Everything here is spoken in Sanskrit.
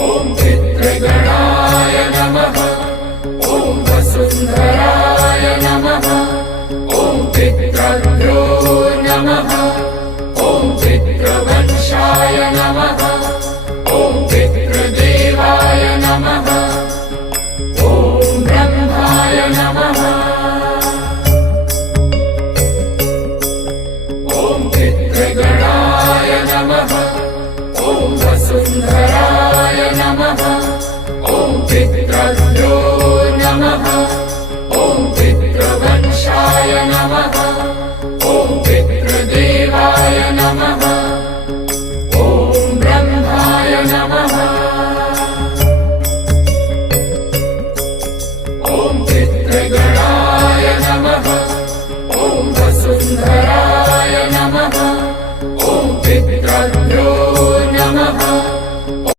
ॐ पितृगणाय नमः। ॐ वसुन्धराय नमः। ॐ पितृभ्यो नमः। ॐ पितृवंशाय नमः। ॐ पितृदेवाय नमः। ॐ ब्रह्माय नमः। ॐ पितृगणाय नमः। ॐ वसुन्धराय नमः। ॐ पितृभ्यो